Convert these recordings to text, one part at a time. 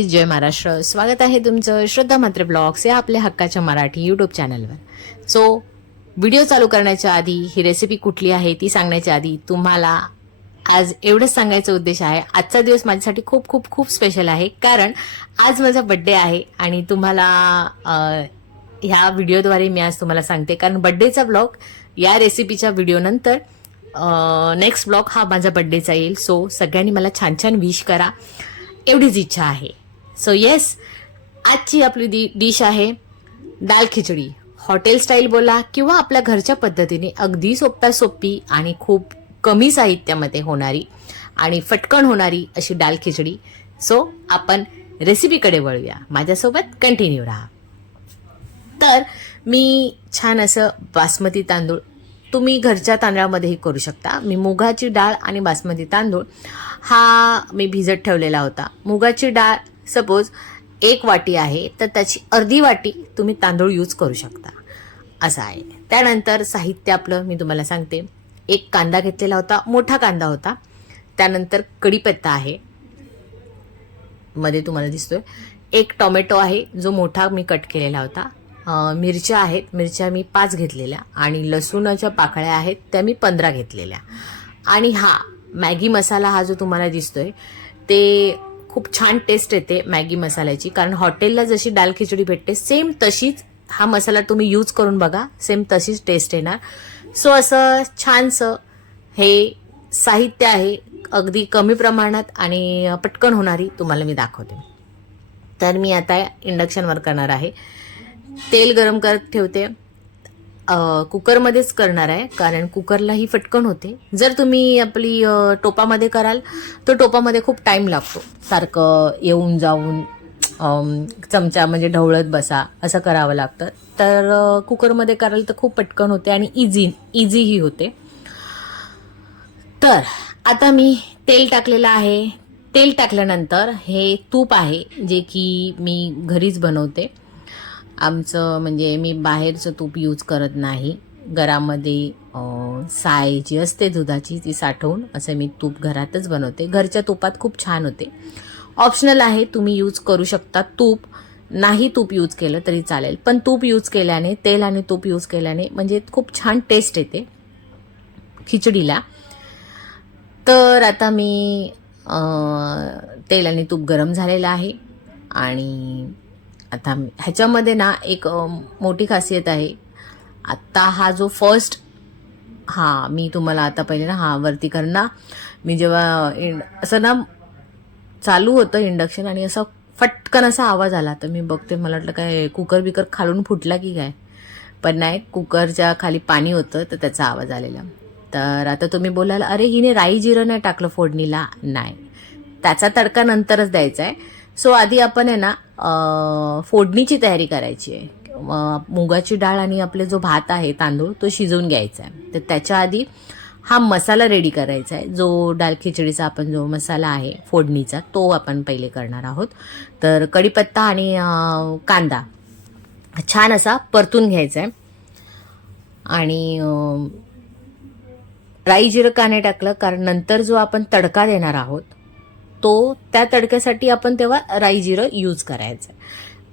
हाय जय महाराष्ट्र. स्वागत आहे तुमचं श्रद्धा मात्र ब्लॉग्स या आपल्या हक्काच्या मराठी यूट्यूब चॅनलवर सो व्हिडिओ चालू करण्याच्या आधी ही रेसिपी कुठली आहे ती सांगण्याच्या आधी तुम्हाला आज एवढंच सांगायचा उद्देश आहे. आजचा दिवस माझ्यासाठी खूप खूप खूप स्पेशल आहे. कारण आज माझा बड्डे आहे आणि तुम्हाला ह्या व्हिडिओद्वारे मी आज तुम्हाला सांगते. कारण बड्डेचा ब्लॉग या रेसिपीच्या व्हिडिओनंतर नेक्स्ट ब्लॉग हा माझा बड्डेचा येईल. सो सगळ्यांनी मला छान छान विश करा. एवढीच इच्छा आहे. सो येस आजची आपली दी डिश आहे दाल खिचडी. हॉटेल स्टाईल बोला किंवा आपल्या घरच्या पद्धतीने अगदी सोप्या सोपी आणि खूप कमी साहित्यामध्ये होणारी आणि फटकन होणारी अशी दाल खिचडी. सो आपण रेसिपीकडे वळूया. माझ्यासोबत कंटिन्यू राहा. तर मी छान असं बासमती तांदूळ तुम्ही घरच्या तांदळामध्येही करू शकता. मी मुगाची डाळ आणि बासमती तांदूळ हा मी भिजत ठेवलेला होता. मुगाची डाळ सपोज एक वाटी आहे तर त्याची अर्धी वाटी तुम्ही तांदूळ यूज करू शकता. असं आहे. त्यानंतर साहित्य आपलं मी तुम्हाला सांगते. एक कांदा घेतलेला होता मोठा कांदा होता. त्यानंतर कढीपत्ता आहे. मध्ये तुम्हाला दिसतोय. एक टोमॅटो आहे जो मोठा मी कट केलेला होता. मिरच्या आहेत. मिरच्या मी पाच घेतलेल्या आणि लसूणाच्या पाकळ्या आहेत त्या मी पंधरा घेतलेल्या. आणि हा मॅगी मसाला हा जो तुम्हाला दिसतोय ते खूप छान टेस्ट येते मॅगी मसाल्याची. कारण हॉटेलला जशी दाल खिचडी भेटते सेम तशीच हा मसाला तुम्ही यूज करून बघा सेम तशीच टेस्ट येणार. सो असं छानसं हे साहित्य आहे अगदी कमी प्रमाणात आणि पटकन होणारी तुम्हाला मी दाखवते. तर मी आता इंडक्शनवर करणार आहे. तेल गरम करत ठेवते. कुकरमध्येच करणार आहे कारण कुकरलाही फटकण होते. जर तुम्ही आपली टोपामध्ये कराल तर टोपामध्ये खूप टाईम लागतो. सारखं येऊन जाऊन चमचा म्हणजे ढवळत बसा असं करावं लागतं. तर कुकरमध्ये कराल तर खूप पटकन होते आणि इझी इझीही होते. तर आता मी तेल टाकलेलं आहे. तेल टाकल्यानंतर हे तूप आहे जे की मी घरीच बनवते. आमचं म्हणजे मी बाहेरचं तूप यूज करत नाही. घरामध्ये साय जी असते दुधाची ती साठवून असं मी तूप घरातच बनवते. घरच्या तुपात खूप छान होते. ऑप्शनल आहे तुम्ही यूज करू शकता तूप. नाही तूप यूज केलं तरी चालेल. पण तूप यूज केल्याने तेल आणि तूप यूज केल्याने म्हणजे खूप छान टेस्ट येते खिचडीला. तर आता मी तेल आणि तूप गरम झालेलं आहे आणि आता ह्याच्यामध्ये ना एक मोठी खासियत आहे. आत्ता हा जो फर्स्ट हां मी तुम्हाला आता पहिले ना हा वरती करणार. मी जेव्हा इंड असं ना चालू होतं इंडक्शन आणि असा फटकन असा आवाज आला. तर मी बघते मला वाटलं काय कुकर बिकर खालून फुटला की काय? पण नाही कुकरच्या खाली पाणी होतं तर त्याचा आवाज आलेला. तर आता तुम्ही बोलाल अरे हिने राई जिरं नाही टाकलं फोडणीला. नाही. त्याचा तडका नंतरच द्यायचा आहे सो आधी आपण आहे ना फोडणीची तयारी करायची आहे. मुगाची डाळ आणि आपले जो भात आहे तांदूळ तो शिजवून घ्यायचा आहे. तर त्याच्या आधी हा मसाला रेडी करायचा आहे. जो डाळ खिचडीचा आपण जो मसाला आहे फोडणीचा तो आपण पहिले करणार आहोत. तर कढीपत्ता आणि कांदा छान असा परतून घ्यायचा आहे. आणि राई जिरं का नाही टाकलं कारण नंतर जो आपण तडका देणार आहोत तो त्या तडक्यासाठी आपण तेव्हा राई जिरं यूज करायचं.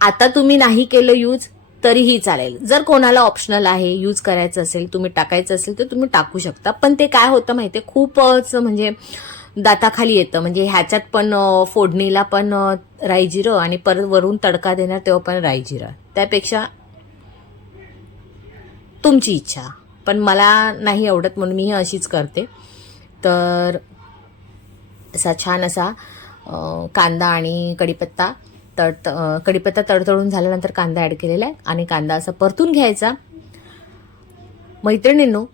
आता तुम्ही नाही केलं यूज तरीही चालेल. जर कोणाला ऑप्शनल आहे यूज करायचं असेल तुम्ही टाकायचं असेल तर तुम्ही टाकू शकता. पण ते काय होतं माहितीये? खूपच म्हणजे दाताखाली येतं. म्हणजे ह्याच्यात पण फोडणीला पण रायजिरं राई जिरं आणि परत वरून तडका देणार तेव्हा पण राई जिरं. त्यापेक्षा तुमची इच्छा. पण मला नाही आवडत म्हणून मी ही अशीच करते. तर असा छान असा कांदा आणि कढीपत्ता तड कढीपत्ता तडतडून झाल्यानंतर कांदा ॲड केलेला आहे आणि कांदा असा परतून घ्यायचा. मैत्रिणींनो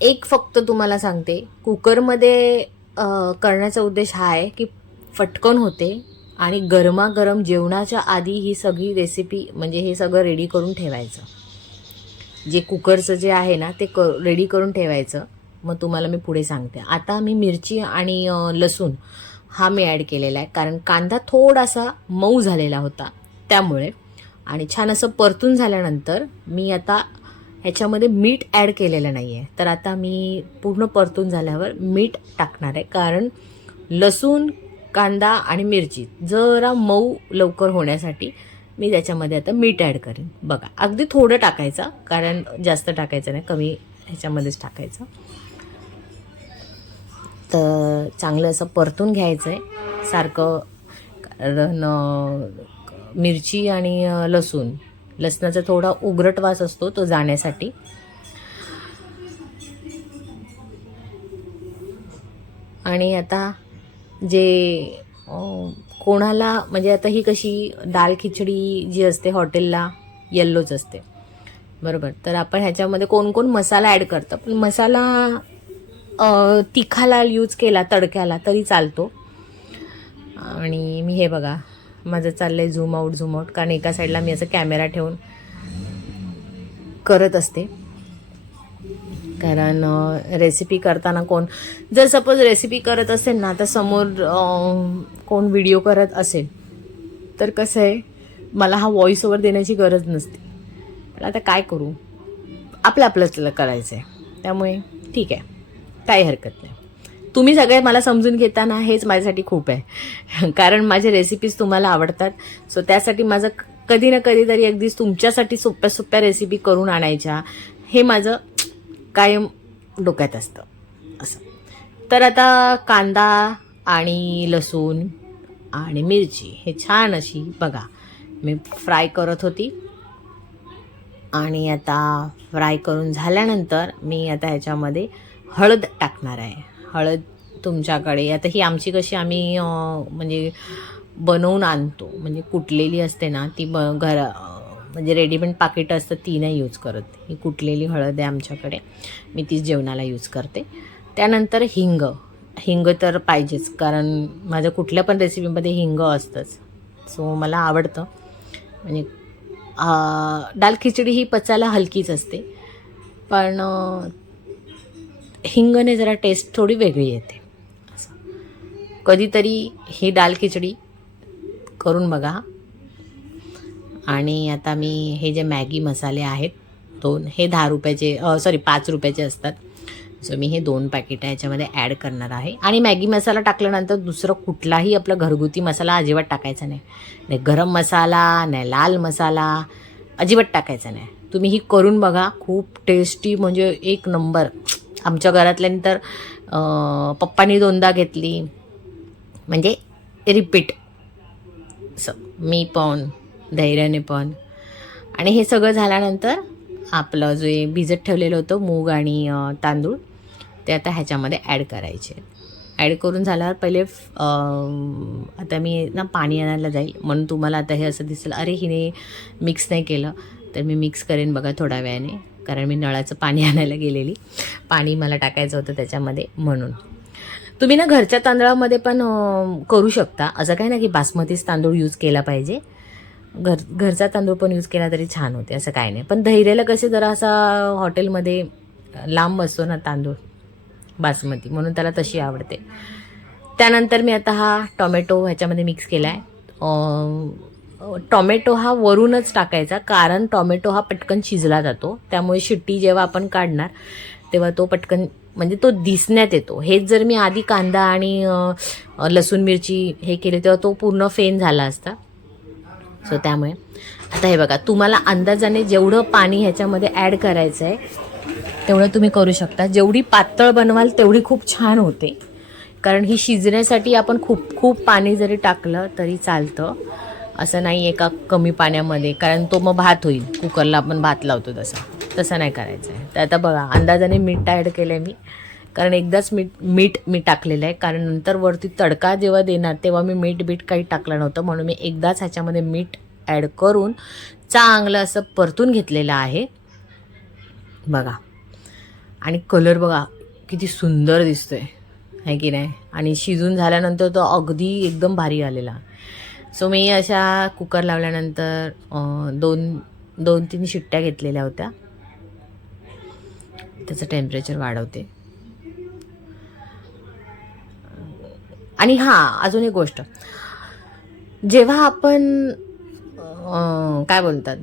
एक फक्त तुम्हाला सांगते कुकरमध्ये करण्याचा उद्देश हा आहे की फटकन होते आणि गरमागरम जेवणाच्या आधी ही सगळी रेसिपी म्हणजे हे सगळं रेडी करून ठेवायचं. जे कुकरचं जे आहे ना ते क रेडी करून ठेवायचं. मग तुम्हाला मी पुढे सांगते. आता मी मिरची आणि लसूण हा मी ॲड केलेला आहे. कारण कांदा थोडासा मऊ झालेला होता त्यामुळे. आणि छान असं परतून झाल्यानंतर मी आता ह्याच्यामध्ये मीठ ॲड केलेलं नाही आहे तर आता मी पूर्ण परतून झाल्यावर मीठ टाकणार आहे. कारण लसूण कांदा आणि मिरची जरा मऊ लवकर होण्यासाठी मी त्याच्यामध्ये आता मीठ ॲड करेन. बघा अगदी थोडं टाकायचं कारण जास्त टाकायचं नाही कमी ह्याच्यामध्येच टाकायचं. तर चांगलं असं परतून घ्यायचं आहे सारखं कारण मिरची आणि लसूण. लसणाचा थोडा उघरट वास असतो तो जाण्यासाठी. आणि आता जे कोणाला म्हणजे आता ही कशी दाल खिचडी जी असते हॉटेलला येल्लोच असते. बरोबर. तर आपण ह्याच्यामध्ये कोण कोण मसाला ॲड करतं. पण मसाला तिखाला यूज केला तडक्याला तरी चालतो. आणि मी हे बघा माझं चाललं आहे झूम आऊट झूम आऊट कारण एका साईडला मी असं कॅमेरा ठेवून करत असते. कारण रेसिपी करताना कोण जर सपोज रेसिपी करत असेल ना तर समोर कोण व्हिडिओ करत असेल तर कसं आहे मला हा व्हॉइस ओवर देण्याची गरज नसते. पण आता काय करू? आपलं आपलंच करायचं आहे त्यामुळे ठीक आहे. काही हरकत नाही. तुम्ही सगळे मला समजून घेताना हेच माझ्यासाठी खूप आहे. कारण माझे रेसिपीज तुम्हाला आवडतात. सो त्यासाठी माझं कधी ना कधीतरी अगदीच तुमच्यासाठी सोप्या सोप्या रेसिपी करून आणायच्या. हे माझं कायम डोक्यात असतं. असं. तर आता कांदा आणि लसूण आणि मिरची हे छान अशी बघा मी फ्राय करत होती. आणि आता फ्राय करून झाल्यानंतर मी आता ह्याच्यामध्ये हळद टाकणार आहे. हळद तुमच्याकडे. आता ही आमची कशी आम्ही म्हणजे बनवून आणतो. म्हणजे कुटलेली असते ना ती ब घर म्हणजे रेडीमेड पाकिटं असतं ती नाही यूज करत. ही कुटलेली हळद आहे आमच्याकडे. मी तीच जेवणाला यूज करते. त्यानंतर हिंग. हिंग तर पाहिजेच कारण माझ्या कुठल्या पण रेसिपीमध्ये हिंग असतंच. सो मला आवडतं. म्हणजे डाल दाल खिचडी ही पचायला हलकीच असते. पण हिंगने जरा टेस्ट थोडी वेगळी येते. असं कधीतरी ही दाल खिचडी करून बघा. आणि आता मी हे जे मॅगी मसाले आहेत दोन हे दहा रुपयाचे सॉरी पाच रुपयाचे असतात. सो मी हे दोन पॅकेट याच्यामध्ये ॲड करणार आहे. आणि मॅगी मसाला टाकल्यानंतर दुसरं कुठलाही आपला घरगुती मसाला अजिबात टाकायचा नाही. नाही गरम मसाला नाही लाल मसाला अजिबात टाकायचा नाही. तुम्ही ही करून बघा खूप टेस्टी म्हणजे एक नंबर आमच्या घरातल्यानी तर पप्पानी दोनदा घेतली. म्हणजे रिपीट असं मी पण धैर्याने पण. आणि हे सगळं झाल्यानंतर आपलं जे भिजत ठेवलेलं होतं मूग आणि तांदूळ ते आता ह्याच्यामध्ये ॲड करायचे. ॲड करून झाल्यावर पहिले आता मी ना पाणी आणायला जाईल म्हणून तुम्हाला आता हे असं दिसेल अरे हिने मिक्स नाही केलं. तर मी मिक्स करेन बघा थोड्या वेळाने. कारण मी नळाचं पाणी आणायला गेलेली. पाणी मला टाकायचं होतं त्याच्यामध्ये म्हणून. तुम्ही ना घरच्या तांदळामध्ये पण करू शकता. असं काही ना की बासमतीच तांदूळ यूज केला पाहिजे. घर घरचा तांदूळ पण यूज केला तरी छान होते असं काही नाही. पण धैर्याला कसे जरा असा हॉटेलमध्ये लांब असतो ना तांदूळ बासमती म्हणून त्याला तशी आवडते. त्यानंतर मी आता हा टॉमॅटो ह्याच्यामध्ये मिक्स केला आहे टॉमॅटो हा वरूनच टाकायचा कारण टॉमॅटो हा पटकन शिजला जातो. त्यामुळे शिट्टी जेव्हा आपण काढणार तेव्हा तो पटकन म्हणजे तो दिसण्यात येतो. हेच जर मी आधी कांदा आणि लसूण मिरची हे केले तेव्हा तो पूर्ण फेन झाला असता. सो त्यामुळे. आता हे बघा तुम्हाला अंदाजाने जेवढं पाणी ह्याच्यामध्ये ॲड करायचं आहे तेवढं तुम्ही करू शकता. जेवढी पातळ बनवाल तेवढी खूप छान होते. कारण ही शिजण्यासाठी आपण खूप खूप पाणी जरी टाकलं तरी चालतं. असं नाही आहे का कमी पाण्यामध्ये कारण तो मग भात होईल. कुकरला आपण भात लावतो तसा. तसं नाही करायचं आहे. तर आता बघा अंदाजाने मीठ ॲड केलं आहे मी. कारण एकदाच मीठ मीठ मी टाकलेलं आहे. कारण नंतर वरती तडका जेव्हा देणार तेव्हा मी मीठ बीठ काही टाकलं नव्हतं. म्हणून मी एकदाच ह्याच्यामध्ये मीठ ॲड करून चांगलं असं परतून घेतलेलं आहे. बघा. आणि कलर बघा किती सुंदर दिसतोय. आहे की नाही? आणि शिजून झाल्यानंतर तो अगदी एकदम भारी आलेला. सो मी अशा कुकर लावल्यानंतर दोन दोन तीन शिट्ट्या घेतलेल्या होत्या. त्याचं टेम्परेचर वाढवते. आणि हां अजून एक गोष्ट. जेव्हा आपण काय बोलतात?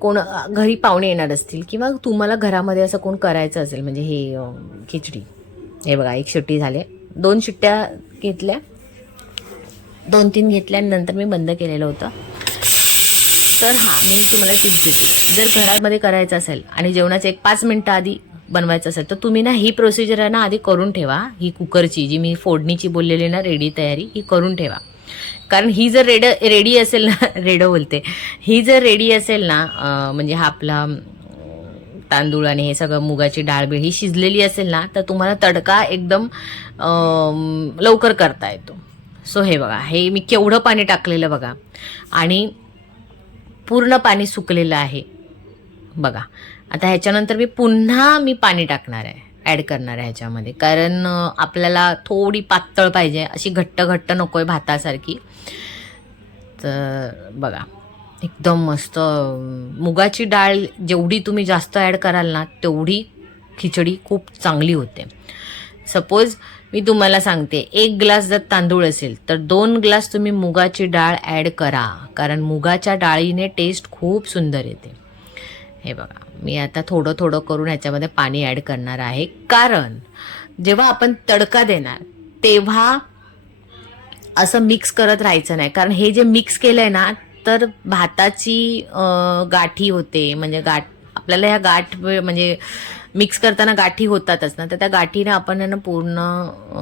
कोण घरी पाहुणे येणार असतील किंवा तुम्हाला घरामध्ये असं कोण करायचं असेल म्हणजे हे खिचडी. हे बघा एक शिट्टी झाले. दोन शिट्ट्या घेतल्या. दोन तीन घेतल्यानंतर मी बंद केलेलं होतं. तर हां मी तुम्हाला टिप्स देते. जर घरामध्ये करायचं असेल आणि जेवणाचं एक पाच मिनटं आधी बनवायचं असेल तर तुम्ही ना ही प्रोसिजर आहे ना आधी करून ठेवा. ही कुकरची जी मी फोडणीची बोललेली ना रेडी तयारी ही करून ठेवा. कारण ही जर रेड रेडी असेल ना रेडो बोलते. ही जर रेडी असेल ना म्हणजे हा आपला तांदूळ आणि हे सगळं मुगाची डाळबीळ ही शिजलेली असेल ना तर तुम्हाला तडका एकदम लवकर करता येतो. सो हे बघा हे मी केवढं पाणी टाकलेलं बघा. आणि पूर्ण पाणी सुकलेलं आहे. बघा आता ह्याच्यानंतर मी पुन्हा मी पाणी टाकणार आहे ॲड करणार आहे ह्याच्यामध्ये. कारण आपल्याला थोडी पातळ पाहिजे अशी घट्ट घट्ट नको आहे भातासारखी. तर बघा एकदम मस्त मुगाची डाळ जेवढी तुम्ही जास्त ॲड कराल ना तेवढी खिचडी खूप चांगली होते. सपोज मी तुम्हाला सांगते एक ग्लास जर तांदूळ असेल तर दोन ग्लास तुम्ही मुगाची डाळ ॲड करा. कारण मुगाच्या डाळीने टेस्ट खूप सुंदर येते. हे बघा मी आता थोडं थोडं करून ह्याच्यामध्ये पाणी ॲड करणार आहे. कारण जेव्हा आपण तडका देणार तेव्हा असं मिक्स करत राहायचं नाही. कारण हे जे मिक्स केलंय ना तर भाताची गाठी होते. म्हणजे गाठ आपल्याला ह्या गाठ म्हणजे मिक्स करताना गाठी होतातच ना तर त्या गाठीने आपण आहे ना पूर्ण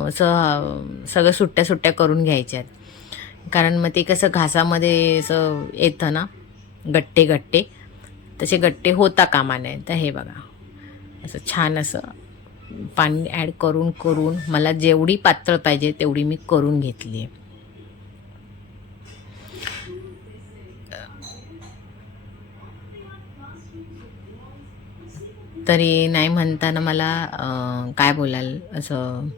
असं सगळं सुट्ट्या सुट्ट्या करून घ्यायच्या आहेत. कारण मग ते कसं घासामध्ये असं येतं ना गट्टे गट्टे तसे गट्टे होता कामा नये तर हे बघा असं छान असं पाणी ॲड करून करून मला जेवढी पातळ पाहिजे तेवढी मी करून घेतली आहे. तरी नाही म्हणताना मला काय बोलाल असं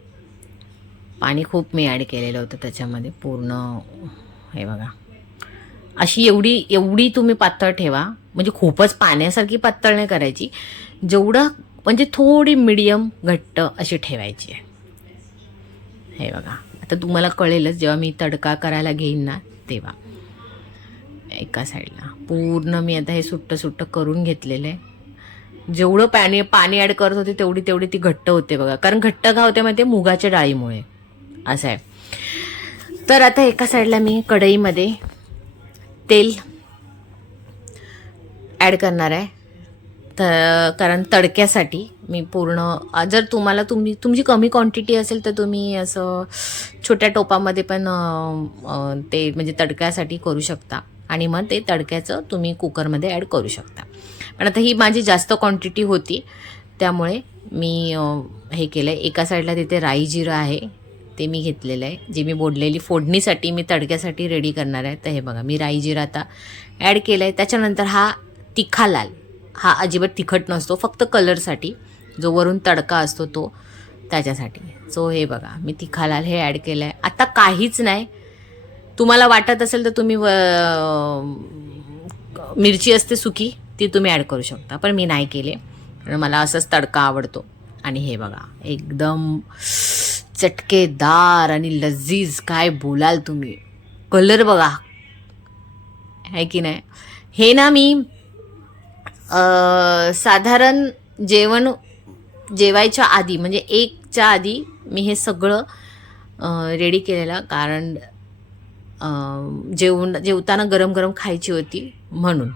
पाणी खूप मी ॲड केलेलं होतं त्याच्यामध्ये पूर्ण हे बघा. अशी एवढी एवढी तुम्ही पातळ ठेवा. म्हणजे खूपच पाण्यासारखी पातळ नाही करायची. जेवढं म्हणजे थोडी मिडियम घट्ट अशी ठेवायची आहे. हे बघा. आता तुम्हाला कळेलच जेव्हा मी तडका करायला घेईन ना तेव्हा. एका साईडला पूर्ण मी आता हे सुट्टं सुट्टं करून घेतलेलं आहे. जेवढं पाणी पाणी ॲड करत होते तेवढी तेवढी ती घट्ट होते बघा. कारण घट्ट का होते माहिती मुगाच्या डाळीमुळे. असं आहे. तर आता एका साईडला मी कढईमध्ये तेल ॲड करणार आहे. तर कारण तडक्यासाठी मी पूर्ण जर तुम्हाला तुम्ही तुमची कमी क्वांटिटी असेल तर तुम्ही असं छोट्या टोपामध्ये पण ते म्हणजे तडक्यासाठी करू शकता. आणि मग ते तडक्याचं तुम्ही कुकरमध्ये ॲड करू शकता. पण आता ही माझी जास्त क्वांटिटी होती. त्यामुळे मी हे केलं आहे एका साईडला तिथे राई जिरं आहे ते मी घेतलेलं आहे जे मी बोडलेली फोडणीसाठी मी तडक्यासाठी रेडी करणार आहे. तर हे बघा मी राई जिरा आता ॲड केलं आहे त्याच्यानंतर हा तिखा लाल हा अजिबात तिखट नसतो फक्त कलरसाठी जो वरून तडका असतो तो त्याच्यासाठी. सो हे बघा मी तिखा लाल हे ॲड केलं आहे आता काहीच नाही. तुम्हाला वाटत असेल तर तुम्ही व- मिरची असते सुकी. ती तुम्ही ॲड करू शकता. पण मी नाही केले. कारण मला असंच तडका आवडतो. आणि हे बघा एकदम चटकेदार आणि लजीज काय बोलाल तुम्ही. कलर बघा. आहे की नाही? हे ना मी साधारण जेवण जेवायच्या आधी म्हणजे एकच्या आधी मी हे सगळं रेडी केलेलं. कारण जेवण जेवताना गरम गरम खायची होती म्हणून.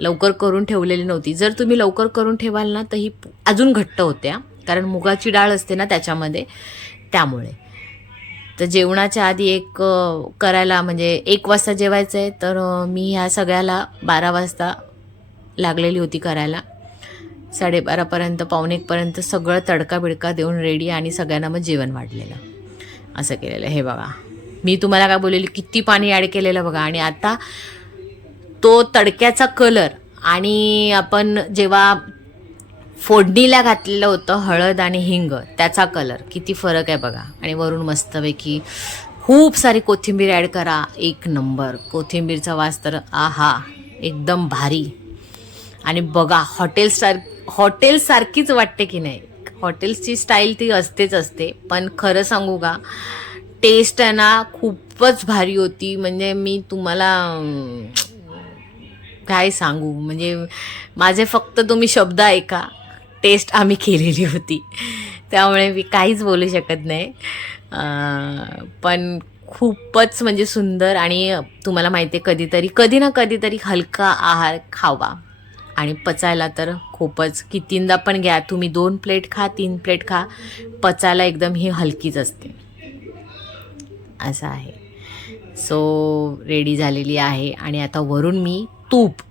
लवकर करून ठेवलेली नव्हती. जर तुम्ही लवकर करून ठेवाल ना तर ही अजून घट्ट होत्या. कारण मुगाची डाळ असते ना त्याच्यामध्ये त्यामुळे. तर जेवणाच्या आधी एक करायला म्हणजे एक वाजता जेवायचं आहे तर मी ह्या सगळ्याला बारा वाजता लागलेली होती करायला. साडेबारापर्यंत पावणे एकपर्यंत सगळं तडका बिडका देऊन रेडी आणि सगळ्यांना मग जेवण वाढलेलं. असं केलेलं हे बघा. मी तुम्हाला काय बोललेली किती पाणी ॲड केलेलं बघा. आणि आता तो तडक्याचा कलर आणि आपण जेव्हा फोडणीला घातलेलं होतं हळद आणि हिंग त्याचा कलर किती फरक आहे बघा. आणि वरून मस्तपैकी खूप सारी कोथिंबीर ॲड करा. एक नंबर कोथिंबीरचा वास तर आहा एकदम भारी. आणि बघा हॉटेलसार हॉटेलसारखीच वाटते की नाही. हॉटेल्सची स्टाईल ती असतेच असते. पण खरं सांगू का टेस्ट आहे ना खूपच भारी होती. म्हणजे मी तुम्हाला काय सांगू? म्हणजे माझे फक्त तुम्ही शब्द ऐका. टेस्ट आम्ही केलेली होती. त्यामुळे मी काहीच बोलू शकत नाही. पण खूपच म्हणजे सुंदर आणि तुम्हाला माहिती आहे कधीतरी कधी ना कधीतरी हलका आहार खावा. आणि पचायला तर खूपच कितींदा पण घ्या. तुम्ही दोन प्लेट खा तीन प्लेट खा. पचायला एकदम ही हलकीच असते. असं आहे. सो रेडी झालेली आहे. आणि आता वरून मी तूप.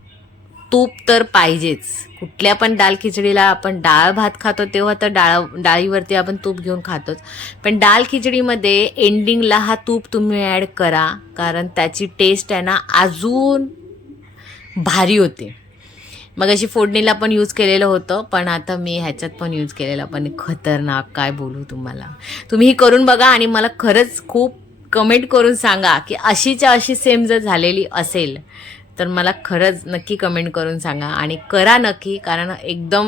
तूप तर पाहिजेच. कुठल्या पण डाळ खिचडीला आपण डाळ भात खातो तेव्हा तर डाळ डाळीवरती आपण तूप घेऊन खातोच. पण डाळ खिचडीमध्ये एंडिंगला हा तूप तुम्ही ॲड करा कारण त्याची टेस्ट आहे ना अजून भारी होते. मग अशी फोडणीला पण यूज केलेलं होतं पण आता मी ह्याच्यात पण यूज केलेलं पण खतरनाक काय बोलू तुम्हाला. तुम्ही ही करून बघा आणि मला खरंच खूप कमेंट करून सांगा की अशीच्या अशी सेम जर झालेली असेल तर मला खरंच नक्की कमेंट करून सांगा. आणि करा नक्की कारण एकदम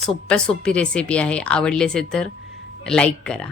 सोप्या सोपी रेसिपी आहे. आवडली असेल तर लाईक करा.